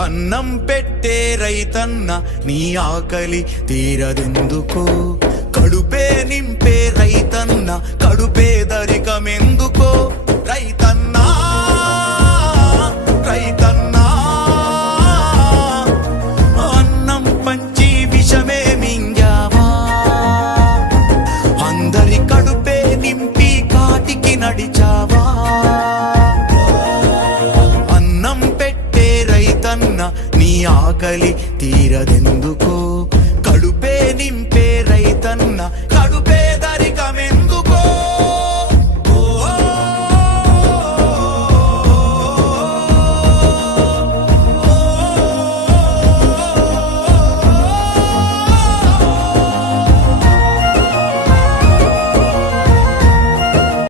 అన్నం పెట్టే రైతన్న నీ ఆకలి తీరదెందుకో, కడుపే నింపే రైతన్న కడుపేదరికమెందుకో. రైతన్నా రైతన్నా అన్నం పంచి విషమే మింగావా, అందరి కడుపే నింపి కాటికి నడిచ